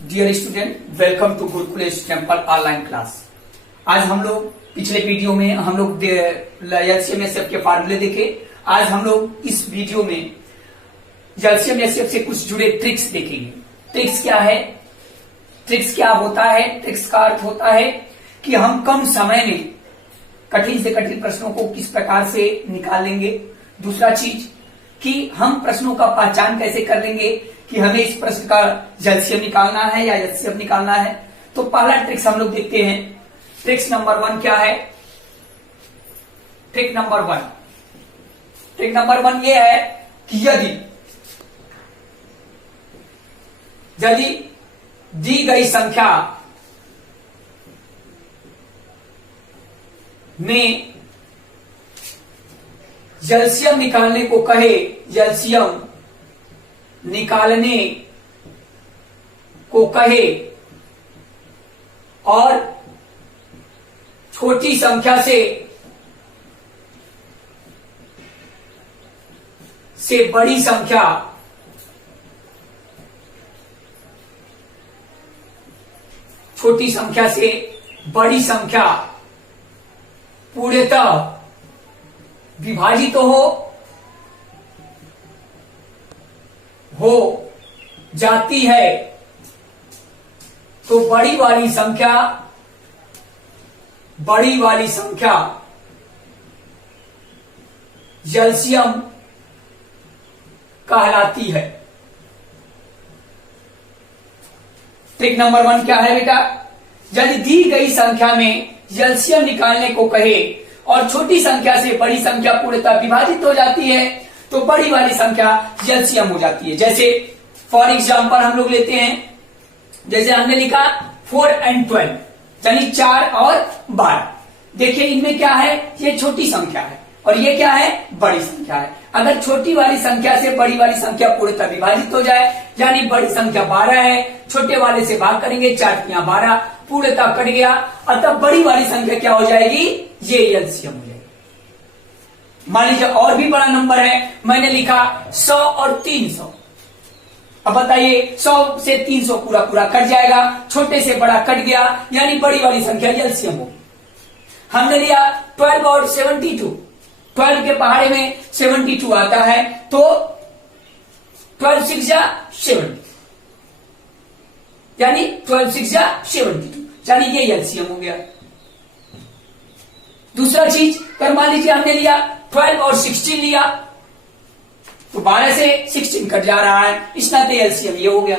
Dear student, welcome to Gurukul temple online class. आज हम लोग पिछले वीडियो में हम लोग एलसीएम एचसीएफ के फार्मूले देखे। आज हम लोग इस वीडियो में एलसीएम एचसीएफ से कुछ जुड़े ट्रिक्स देखेंगे। ट्रिक्स क्या है? ट्रिक्स क्या होता है? ट्रिक्स का अर्थ होता है कि हम कम समय में कठिन से कठिन प्रश्नों को किस प्रकार से निकाल लेंगे। दूसरा चीज कि हम प्रश्नों का पहचान कैसे कर लेंगे कि हमें इस प्रश्न का एलसीएम निकालना है या एचसीएफ निकालना है। तो पहला ट्रिक्स हम लोग देखते हैं। ट्रिक्स नंबर 1 क्या है? ट्रिक नंबर 1 ये है कि यदि दी गई संख्या में एलसीएम निकालने को कहे, एलसीएम निकालने को कहे और छोटी संख्या से बड़ी संख्या छोटी संख्या से बड़ी संख्या पूर्णतः विभाजित हो जाती है, तो बड़ी वाली संख्या एलसीएम कहलाती है। ट्रिक नंबर 1 क्या है बेटा? यदि दी गई संख्या में एलसीएम निकालने को कहे और छोटी संख्या से बड़ी संख्या पूर्णतः विभाजित हो जाती है, तो बड़ी वाली संख्या एलसीएम हो जाती है। जैसे फॉर एग्जाम्पल हम लोग लेते हैं, जैसे हमने लिखा 4 and 12 यानी 4 और 12। देखिए इनमें क्या है? ये छोटी संख्या है और ये क्या है? बड़ी संख्या है। अगर छोटी वाली संख्या से बड़ी वाली संख्या पूर्णतः विभाजित हो जाए, यानी बड़ी संख्या 12 है, छोटे वाले से भाग करेंगे, 4 तिया 12 पूर्णतः कट गया, अतः बड़ी वाली संख्या क्या हो जाएगी? ये एलसीएम हो जाएगी। मान लीजिए और भी बड़ा नंबर है, मैंने लिखा 100 और 300। अब बताइए 100 से 300 पूरा कट जाएगा, छोटे से बड़ा कट गया, यानी बड़ी वाली संख्या एलसीएम होगी। हमने लिया 12 और 72। 12 के पहाड़े में 72 आता है, तो 12 6 70 यानी 12 6 72 यानी ये एलसीएम हो गया। दूसरा चीज कर मान लीजिए हमने लिया 12 और 16 लिया, तो 12 से 16 कट जा रहा है, इस नाते एलसीएम ये हो गया।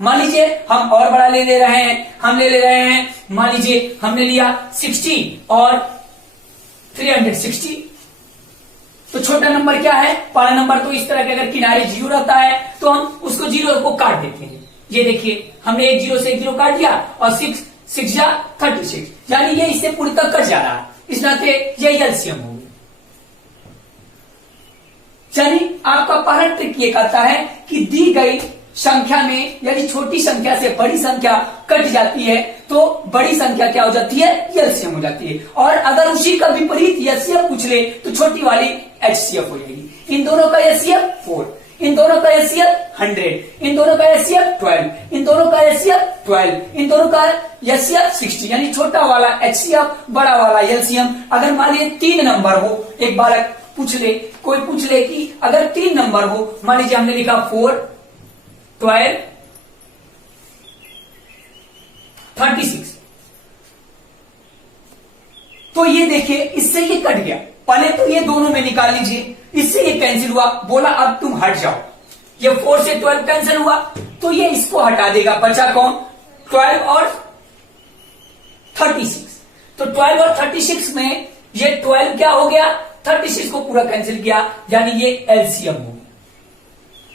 मान लीजिए हम और बड़ा ले रहे हैं, हम ले रहे हैं, मान लीजिए हमने लिया 60 और 360। तो छोटा नंबर क्या है? बड़ा नंबर तो इस तरह के अगर किनारे 0 रहता है तो हम उसको 0 को काट देते हैं। ये देखिए हमने एक 0 से एक 0 काट दिया और 6 6 36 यानी ये इससे पूरी तक कट जा रहा है, इस नाते ये एलसीएम हो गया। यानी आपका पहला ट्रिक ये कहता है कि दी गई संख्या में यदि छोटी संख्या से बड़ी संख्या कट जाती है, तो बड़ी संख्या क्या हो जाती है? एलसीएम हो जाती है। और अगर उसी का विपरीत एचसीएफ पूछ ले तो छोटी वाली एचसीएफ हो जाएगी। इन दोनों का एचसीएफ 4, इन दोनों का एचसीएफ 100, इन दोनों का एचसीएफ 12, इन दोनों का एचसीएफ 12, इन दोनों का एचसीएफ 60 यानी छोटा वाला एचसीएफ, बड़ा वाला एलसीएम। अगर मान लीजिए 3 नंबर हो, एक बालक कोई पूछ ले कि अगर 3 नंबर हो, मान लीजिए हमने लिखा 4 12 36, तो ये देखिए इससे ये कट गया। पहले तो ये दोनों में निकाल लीजिए, इससे ये कैंसिल हुआ, बोला अब तुम हट जाओ। ये 4 से 12 कैंसिल हुआ, तो ये इसको हटा देगा, बचा कौन? 12 और 36। तो 12 और 36 में ये 12 क्या हो गया? 36 को पूरा कैंसिल किया, यानी ये एलसीएम हो गया।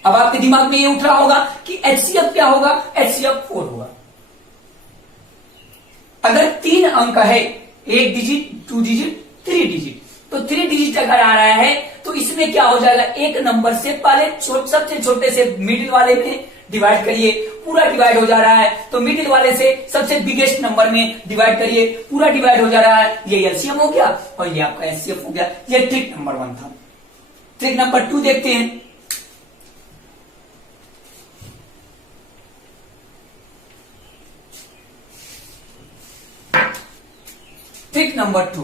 अब आपके दिमाग में ये उठ रहा होगा कि एचसीएफ क्या होगा? एचसीएफ 4 होगा। अगर 3 अंक है, 1 डिजिट, 2 डिजिट, 3 डिजिट, तो 3 डिजिट अगर आ रहा है तो इसमें क्या हो जाएगा? एक नंबर से पहले सबसे छोटे से मिडिल वाले में डिवाइड करिए, पूरा डिवाइड हो जा रहा है, तो मिडिल वाले से सबसे बिगेस्ट नंबर में डिवाइड करिए, पूरा डिवाइड हो जा रहा है, ये एलसीएम हो गया और ये आपका एचसीएफ हो गया। ये ट्रिक नंबर 1 था। ट्रिक नंबर 2 देखते हैं। ट्रिक नंबर 2,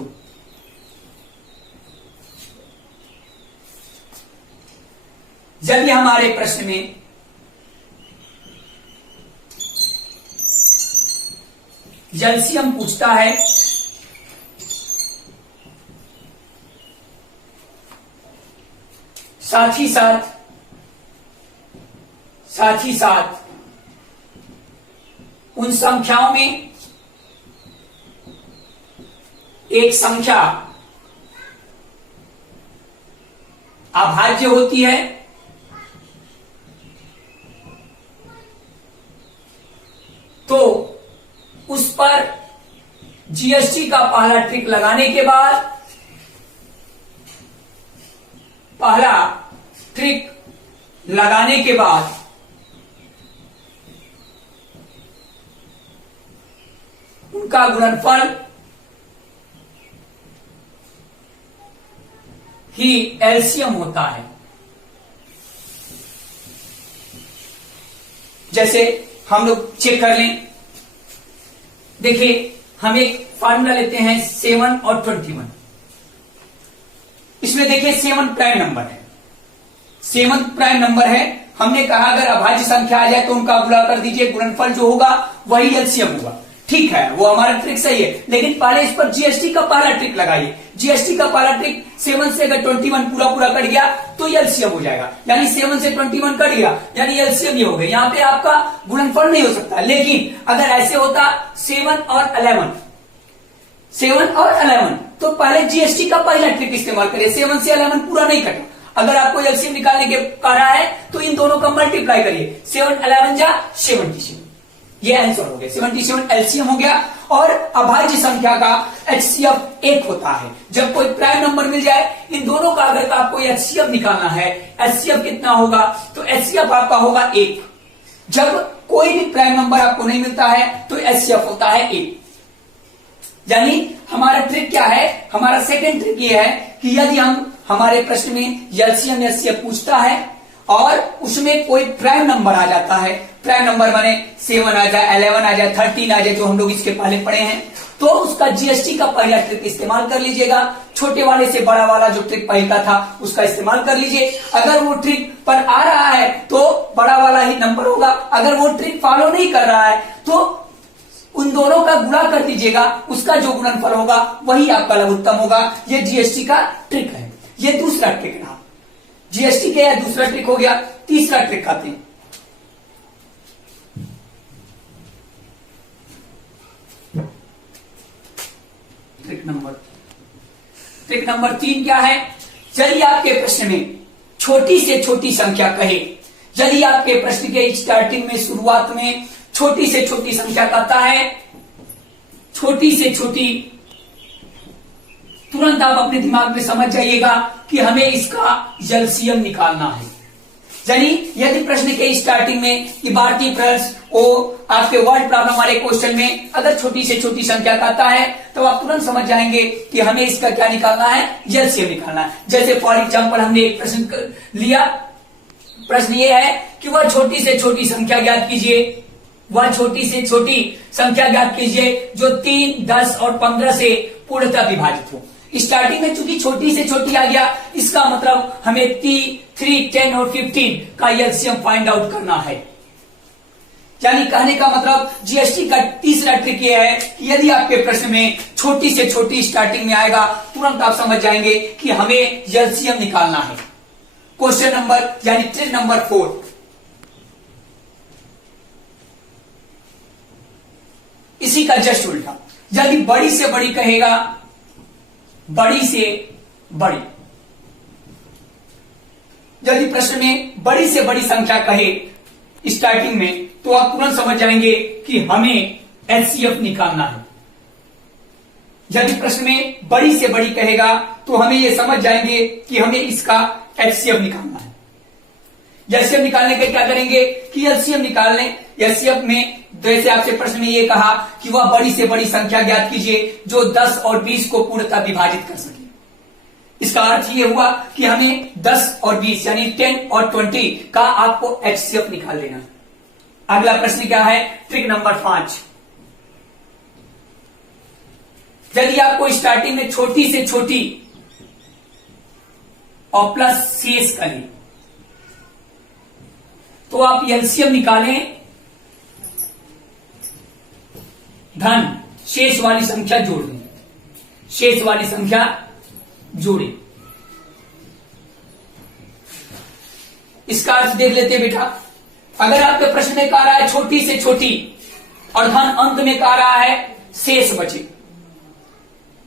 जब ये हमारे प्रश्न में एलसीएम पूछता है साथ ही साथ उन संख्याओं में एक संख्या अभाज्य होती है, तो उस पर जीएसटी का पहला ट्रिक लगाने के बाद, उनका गुणनफल ही एलसीएम होता है। जैसे हम लोग चेक कर लें, देखिए हम एक फार्मूला लेते हैं 7 और 21। इसमें देखिए 7 प्राइम नंबर है, 7 प्राइम नंबर है। हमने कहा अगर अभाज्य संख्या आ जाए तो उनका गुणा कर दीजिए, गुणनफल जो होगा वही एलसीएम होगा। ठीक है, वो हमारा ट्रिक सही है, लेकिन पहले इस पर जीएसटी का पहला ट्रिक लगाइए। जीएसटी का पहला ट्रिक 7 से अगर 21 पूरा कट गया तो ये एलसीएम हो जाएगा, यानी 7 से 21 कट गया यानी एलसीएम ये हो गया। यहां पे आपका गुणनफल नहीं हो सकता, लेकिन अगर ऐसे होता 7 और 11 तो पहले जीएसटी का पहला ट्रिक इस्तेमाल करिए। 7 से 11 पूरा नहीं कटा, अगर आपको एलसीएम निकालने के कह रहा है तो इन दोनों का मल्टीप्लाई करिए, 7 11 जा 77, ये आंसर हो गया। 77 एलसीएम हो गया। और अभाज्य संख्या का एचसीएफ 1 होता है। जब कोई प्राइम नंबर मिल जाए, इन दोनों का अगर आपको एचसीएफ निकालना है, एचसीएफ कितना होगा, तो एचसीएफ आपका होगा 1। जब कोई भी प्राइम नंबर आपको नहीं मिलता है तो एचसीएफ होता है 1। यानी हमारा ट्रिक क्या है, हमारा सेकंड ट्रिक ये है कि यदि हम हमारे प्रश्न में एलसीएम एचसीएफ पूछता है और उसमें कोई प्राइम नंबर आ जाता है, प्राइम नंबर माने 7 आ जाए, 11 आ जाए, 13 आ जाए, जो हम लोग इसके पहले पढ़े हैं, तो उसका जीएसटी का पहला ट्रिक इस्तेमाल कर लीजिएगा। छोटे वाले से बड़ा वाला जो ट्रिक पहला था उसका इस्तेमाल कर लीजिए। अगर वो ट्रिक पर आ रहा है तो बड़ा वाला ही नंबर होगा, अगर वो ट्रिक फॉलो नहीं कर रहा है तो उन दोनों का गुणा कर दीजिएगा, उसका जो गुणनफल होगा वही आपका लघुत्तम होगा। ये जीएसटी का ट्रिक है। ये दूसरा ट्रिक रहा, जीएसटी के या दूसरा ट्रिक हो गया। तीसरा ट्रिक आते हैं, ट्रिक नंबर 3 क्या है, यदि आपके प्रश्न में छोटी से छोटी संख्या कहे, यदि आपके प्रश्न के स्टार्टिंग में शुरुआत में छोटी से छोटी संख्या कहता है, छोटी से छोटी, तुरंत आप अपने दिमाग में समझ जाइएगा कि हमें इसका एलसीएम निकालना है। यानी यदि प्रश्न के स्टार्टिंग में इबारती प्रश्न ओ आपके वर्ड प्रॉब्लम वाले क्वेश्चन में अगर छोटी से छोटी संख्या कहता है तो आप तुरंत समझ जाएंगे कि हमें इसका क्या निकालना है, एलसीएम निकालना है। जैसे फॉर एग्जांपल हमने एक प्रश्न लिया, प्रश्न ये है कि वह छोटी से छोटी संख्या ज्ञात कीजिए, वह छोटी से छोटी संख्या ज्ञात कीजिए जो 3, 10 और 15 से पूर्णतः विभाजित हो। स्टार्टिंग में चूंकि छोटी से छोटी आ गया, इसका मतलब हमें 3, 10 और 15 का एलसीएम फाइंड आउट करना है। यानी कहने का मतलब जीएसटी का तीसरा ट्रिक ये है कि यदि आपके प्रश्न में छोटी से छोटी स्टार्टिंग में आएगा, तुरंत आप समझ जाएंगे कि हमें एलसीएम निकालना है। क्वेश्चन नंबर यानी ट्रिक नंबर 4, इसी का जस्ट उल्टा, यदि बड़ी से बड़ी कहेगा, बड़ी से बड़ी, यदि प्रश्न में बड़ी से बड़ी संख्या कहे स्टार्टिंग में, तो आप तुरंत समझ जाएंगे कि हमें एचसीएफ निकालना है। यदि प्रश्न में बड़ी से बड़ी कहेगा तो हमें यह समझ जाएंगे कि हमें इसका एचसीएफ निकालना है। एचसीएफ निकालने के क्या करेंगे कि एलसीएम निकालने, एलसीएफ में जैसे आपसे प्रश्न में ये कहा कि वह बड़ी से बड़ी संख्या ज्ञात कीजिए जो 10 और 20 को पूर्णतः विभाजित कर सके। इसका अर्थ ये हुआ कि हमें 10 और 20 यानी 10 और 20 का आपको एचसीएफ निकाल लेना। अगला प्रश्न क्या है, ट्रिक नंबर 5, यदि आपको स्टार्टिंग में छोटी से छोटी और प्लस शेष करें तो आप एलसीएम निकालें, धन शेष वाली संख्या जोड़ दें, शेष वाली संख्या जोड़ें। इसका अर्थ देख लेते हैं बेटा। अगर आपके प्रश्न में कह रहा है छोटी से छोटी और धन अंत में कह रहा है शेष बचे,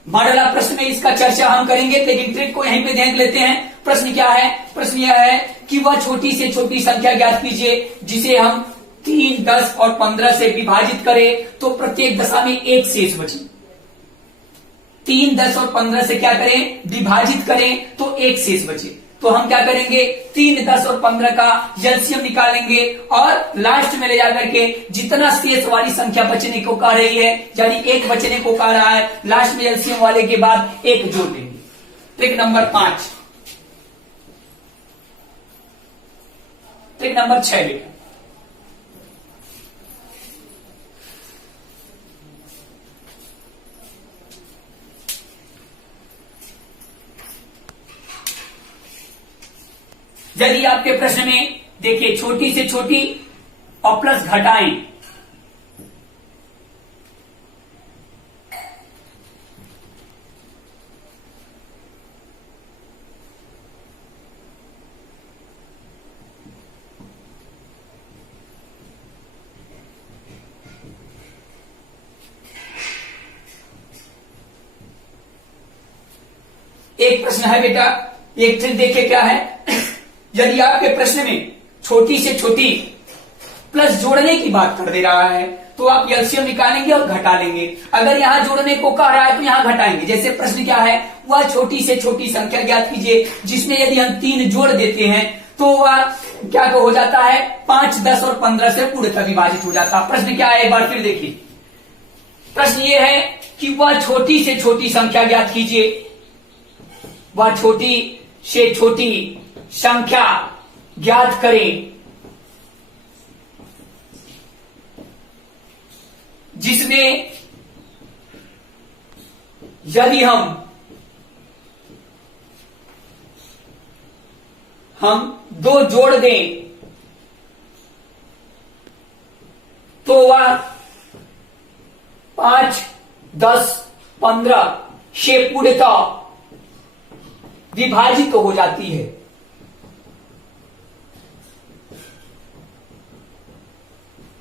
मॉडल प्रश्न में इसका चर्चा हम करेंगे, लेकिन ट्रिक को यहीं पे देख लेते हैं। प्रश्न क्या है? प्रश्न यह है कि वह छोटी से छोटी संख्या ज्ञात कीजिए जिसे हम 3, 10 और 15 से विभाजित करें तो प्रत्येक दशा में एक शेष बचे। 3, 10 और 15 से क्या करें? विभाजित करें तो एक शेष बचे। तो हम क्या करेंगे? 3, 10 और 15 का एलसीएम निकालेंगे और लास्ट में ले जाकर के जितना शेष वाली संख्या बचने को कह रही है, यानी एक बचने को कह रहा है, लास्ट में एलसीएम वाले के बाद एक जोड़ देंगे। Trick number 5। ट्रिक नंबर 6 बेटा। यदि आपके प्रश्न में देखिए छोटी से छोटी और प्लस घटाएं, एक प्रश्न है बेटा, एक ट्रिक देखिए क्या है। यदि आपके प्रश्न में छोटी से छोटी प्लस जोड़ने की बात कर दे रहा है तो आप एलसीएम निकालेंगे और घटा लेंगे। अगर यहां जोड़ने को कह रहा है तो यहां घटाएंगे। जैसे प्रश्न क्या है? वह छोटी से छोटी संख्या ज्ञात कीजिए जिसमें यदि हम 3 जोड़ देते हैं तो वह क्या हो जाता है? 5, 10 और 15 से पूर्णतः विभाजित हो जाता है। प्रश्न क्या है? एक बार फिर देखिए। प्रश्न यह है कि वह छोटी से छोटी संख्या ज्ञात कीजिए, वह छोटी से छोटी संख्या ज्ञात करें जिसमें यदि हम 2 जोड़ दें तो वह 5, 10, 15 से पूर्णतः विभाजित हो जाती है।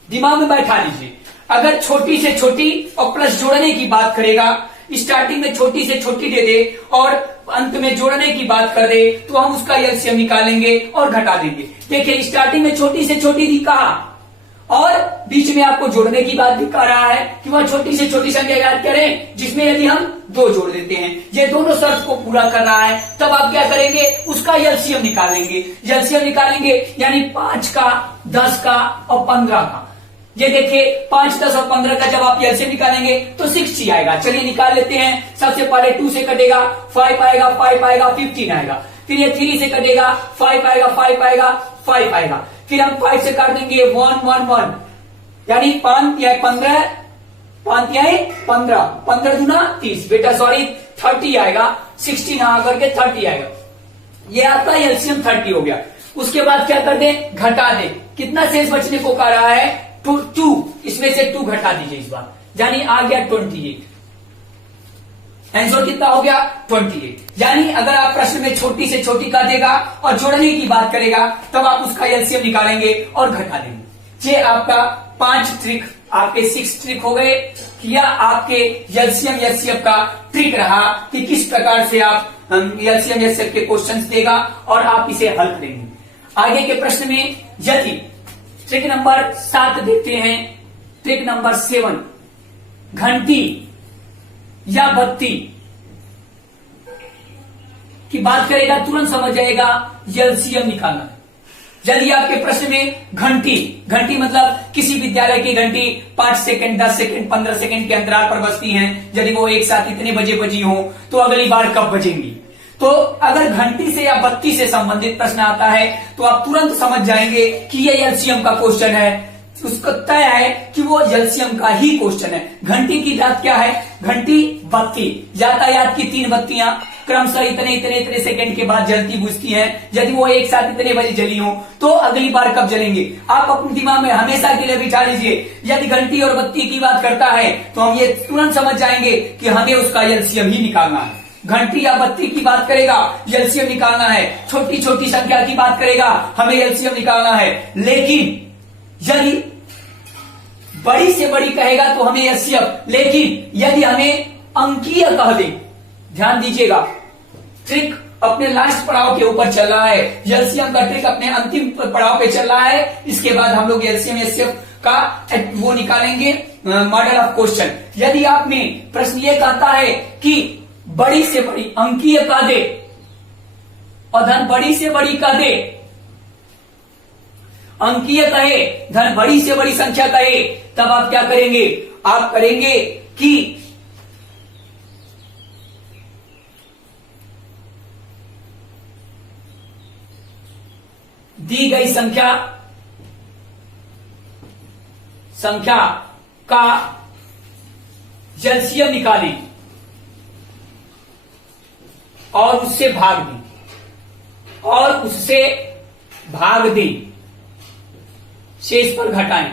दिमाग में बैठा लीजिए। अगर छोटी से छोटी और प्लस जोड़ने की बात करेगा, स्टार्टिंग में छोटी से छोटी दे दे और अंत में जोड़ने की बात कर दे तो हम उसका एलसीएम निकालेंगे और घटा देंगे। देखिए स्टार्टिंग में छोटी से छोटी दी कहा और बीच में आपको जोड़ने की बात भी कह रहा है कि वह छोटी से छोटी संख्या याद करें जिसमें यदि हम 2 जोड़ देते हैं। ये दोनों शर्त को पूरा कर रहा है, तब आप क्या करेंगे? उसका एलसीएम निकालेंगे। एलसीएम निकालेंगे यानी 5 का, 10 का और 15 का। ये देखिए 5, 10 और 15 का जब आप एलसीएम निकालेंगे तो 60 आएगा। चलिए निकाल लेते हैं। सबसे पहले 2 से कटेगा 5 आएगा, 5 आएगा, 15 आएगा। फिर ये 3 से कटेगा 5 आएगा, 5 आएगा, 5 आएगा। फिर हम 5 से काट देंगे 1, 1, 1 यानी 5 या 15, 5 या 15, 15 दूना 30 बेटा, सॉरी 30 आएगा। 60 ना आकर के 30 आएगा। ये आपका एलसीएम 30 हो गया। उसके बाद क्या कर दें? घटा दें। कितना शेष बचने को कह रहा है? 2। इसमें से 2 घटा दीजिए इस बार, यानी आ गया 28। आंसर कितना हो गया? 28। यानी अगर आप प्रश्न में छोटी से छोटी का देगा और जोड़ने की बात करेगा तब आप उसका एलसीएम निकालेंगे और घटा देंगे। ये आपका 5 ट्रिक, आपके 6 ट्रिक हो गए। या आपके एलसीएम एचसीएफ का ट्रिक रहा कि किस प्रकार से आप एलसीएम एचसीएफ के क्वेश्चंस देगा और आप इसे हल करेंगे। आगे के प्रश्न में यदि ट्रिक नंबर 7 देखते हैं। ट्रिक नंबर 7, घंटी या बत्ती की बात करेगा, तुरंत समझ जाएगा एलसीएम निकालना। यदि आपके प्रश्न में घंटी मतलब किसी विद्यालय की घंटी 5 सेकंड, 10 सेकंड, 15 सेकंड के अंतराल पर बजती हैं, यदि वो एक साथ इतने बजे बजी हो तो अगली बार कब बजेंगी। तो अगर घंटी से या बत्ती से संबंधित प्रश्न आता है तो आप तुरंत समझ जाएंगे कि ये एलसीएम का क्वेश्चन है। उसका तय है कि वो एलसीएम का ही क्वेश्चन है। घंटी की जात क्या है? घंटी बत्ती, यातायात की 3 बत्तियां क्रमशः इतने इतने इतने सेकंड के बाद जलती बुझती हैं। यदि वो एक साथ इतने बजे जली हो तो अगली बार कब जलेंगे? आप अपने दिमाग में हमेशा के लिए बिठा लीजिए। यदि घंटी और बत्ती की बात करता है तो हम ये तुरंत समझ जाएंगे कि हमें उसका एलसीएम ही निकालना है। घंटी या बत्ती की बात करेगा, एलसीएम निकालना है। छोटी छोटी संख्या की बात करेगा, हमें एलसीएम निकालना है। लेकिन यदि बड़ी से बड़ी कहेगा तो हमें एलसीएम, लेकिन यदि हमें अंकीय कह दे, ध्यान दीजिएगा, ट्रिक अपने लास्ट पड़ाव के ऊपर चल रहा है। एलसीएम का ट्रिक अपने अंतिम पड़ाव पे चल रहा है। इसके बाद हम लोग एलसीएम एचसीएफ का वो निकालेंगे, मॉडल ऑफ क्वेश्चन। यदि आपने प्रश्न ये कहता है कि बड़ी से बड़ी अंकीय कह दे और धन बड़ी से बड़ी कह दे, अंकीय कहे धन बड़ी से बड़ी संख्या कहे, तब आप क्या करेंगे? आप करेंगे कि दी गई संख्या का एलसीएम निकालें और उससे भाग दें, शेष पर घटाएं।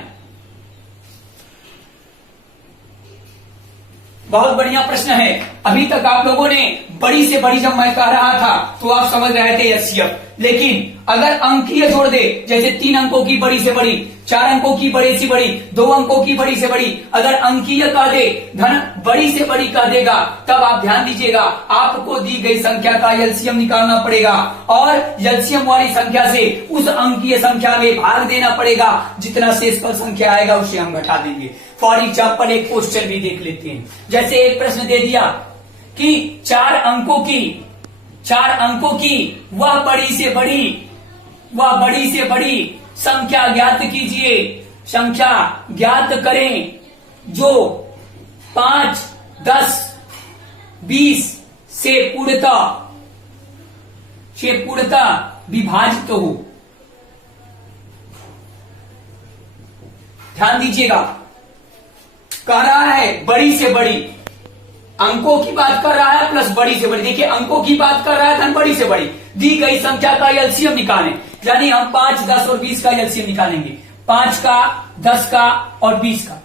बहुत बढ़िया प्रश्न है। अभी तक आप लोगों ने बड़ी से बड़ी जब मैं कह रहा था तो आप समझ रहे थे एचसीएफ, लेकिन अगर अंकीय जोड़ दे, जैसे 3 अंकों की बड़ी से बड़ी, 4 अंकों की बड़ी से बड़ी, 2 अंकों की बड़ी से बड़ी, अगर अंकीय कह दे, धन बड़ी से बड़ी कह देगा, तब आप ध्यान दीजिएगा, आपको दी गई संख्या का एलसीएम निकालना पड़ेगा और एलसीएम वाली संख्या से उस अंकीय संख्या में भाग देना पड़ेगा। जितना शेष पर संख्या आएगा उसे हम घटा देंगे। फॉर एग्जाम्पल एक क्वेश्चन भी देख लेते हैं। जैसे एक प्रश्न दे दिया कि 4 अंकों की वह बड़ी से बड़ी संख्या ज्ञात कीजिए, संख्या ज्ञात करें जो 5, 10, 20 से पूर्णतः विभाजित हो। ध्यान दीजिएगा, कह रहा है बड़ी से बड़ी, अंकों की बात कर रहा है प्लस बड़ी से बड़ी। देखिए, अंकों की बात कर रहा है धन बड़ी से बड़ी, दी गई संख्या का एलसीएम निकालें, यानी हम 5, 10 और 20 का एलसीएम निकालेंगे। 5 का, 10 का और 20 का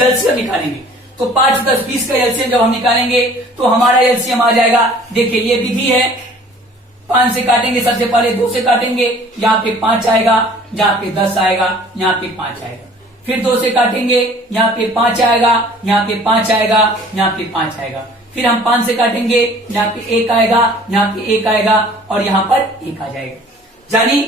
एलसीएम निकालेंगे। तो 5, 10, 20 का एलसीएम जब हम निकालेंगे तो हमारा एलसीएम आ जाएगा। देखिए, ये विधि है, 5 से काटेंगे, सबसे पहले 2 से काटेंगे, यहाँ पे 5 आएगा, यहाँ पे 10 आएगा, यहाँ पे 5 आएगा। फिर 2 से काटेंगे, यहाँ पे 5 आएगा, यहाँ पे 5 आएगा, यहाँ पे 5 आएगा। फिर हम 5 से काटेंगे, यहाँ पे 1 आएगा, यहाँ पे 1 आएगा और यहाँ पर 1 आ जाएगा। यानी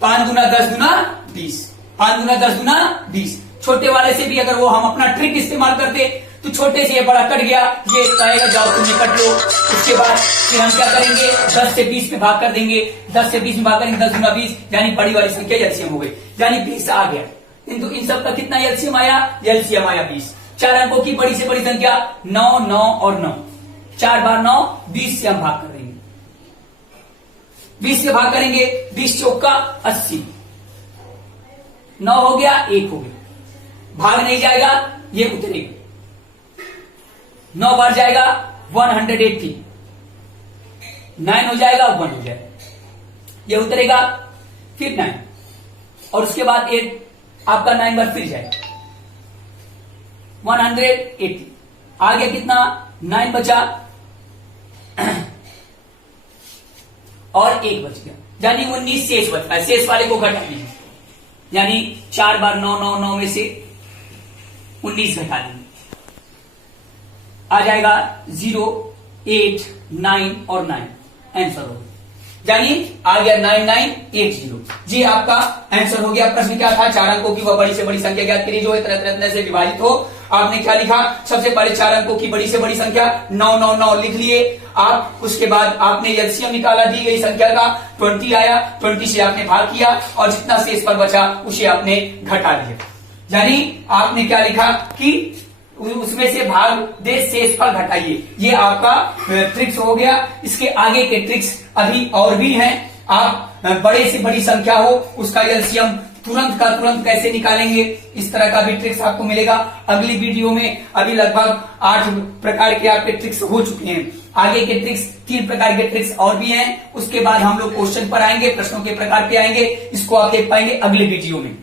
5 दूना 10 दूना 20, 5 दूना 10 दूना 20। छोटे वाले से भी अगर वो हम अपना ट्रिक इस्तेमाल करते तो छोटे से ये बड़ा कट गया, ये कहेगा जाओ तुमने कट लो। उसके बाद फिर हम क्या करेंगे? 10 से 20 में भाग कर देंगे, 10 से 20 में भाग करेंगे, 10 दूना 20, यानी बड़ी वाली संख्या एलसीएम हो गई, यानी 20 आ गया। किंतु इन सब का कितना एलसीएम आया? एलसीएम आया 20। 4 अंकों की बड़ी से बड़ी संख्या 9, 9 और 9, 4 बार 9, 20 से हम भाग कर देंगे, 20 से भाग करेंगे, 20 चौका 80, 9 हो गया, 1 हो गया, भाग नहीं जाएगा, ये उतरेगा। 9 बार जाएगा 180, 9 हो जाएगा 1 हो जाएगा, ये उतरेगा, फिर 9 और उसके बाद 8, आपका 9 बार फिर जाएगा 180। आगे कितना? 9 बचा और 1 बच गया, यानी 19 शेष बचता है। शेष वाले को घटा दीजिए, यानी 4 बार 9, 9, 9 में से 19 घटा देंगे, आ जाएगा 0, 8, 9 और 9, आंसर हो गया। यानी आ गया 9980। जी आपका आंसर हो गया। प्रश्न क्या था? 4 अंकों की वह बड़ी से बड़ी संख्या ज्ञात करिए जो इतने इतने से विभाजित हो। आपने क्या लिखा? सबसे पहले 4 अंकों की बड़ी से बड़ी संख्या 999 लिख लिए आप। उसके बाद आपने एलसीएम निकाला, दी गई संख्या का 20 आया, 20 से आपने भाग किया और जितना शेष पर बचा उसे आपने घटा दिया। यानी आपने क्या लिखा कि उसमें से भाग दे, शेष पर घटाइए। ये आपका ट्रिक्स हो गया। इसके आगे के ट्रिक्स अभी और भी हैं। आप बड़े से बड़ी संख्या हो उसका एलसीएम तुरंत का तुरंत कैसे निकालेंगे, इस तरह का भी ट्रिक्स आपको मिलेगा अगली वीडियो में। अभी लगभग 8 प्रकार के आपके ट्रिक्स हो चुके हैं, आगे के ट्रिक्स 3 प्रकार के ट्रिक्स और भी हैं। उसके बाद हम लोग क्वेश्चन पर आएंगे, प्रश्नों के प्रकार पे आएंगे, इसको आप देख पाएंगे अगले वीडियो में।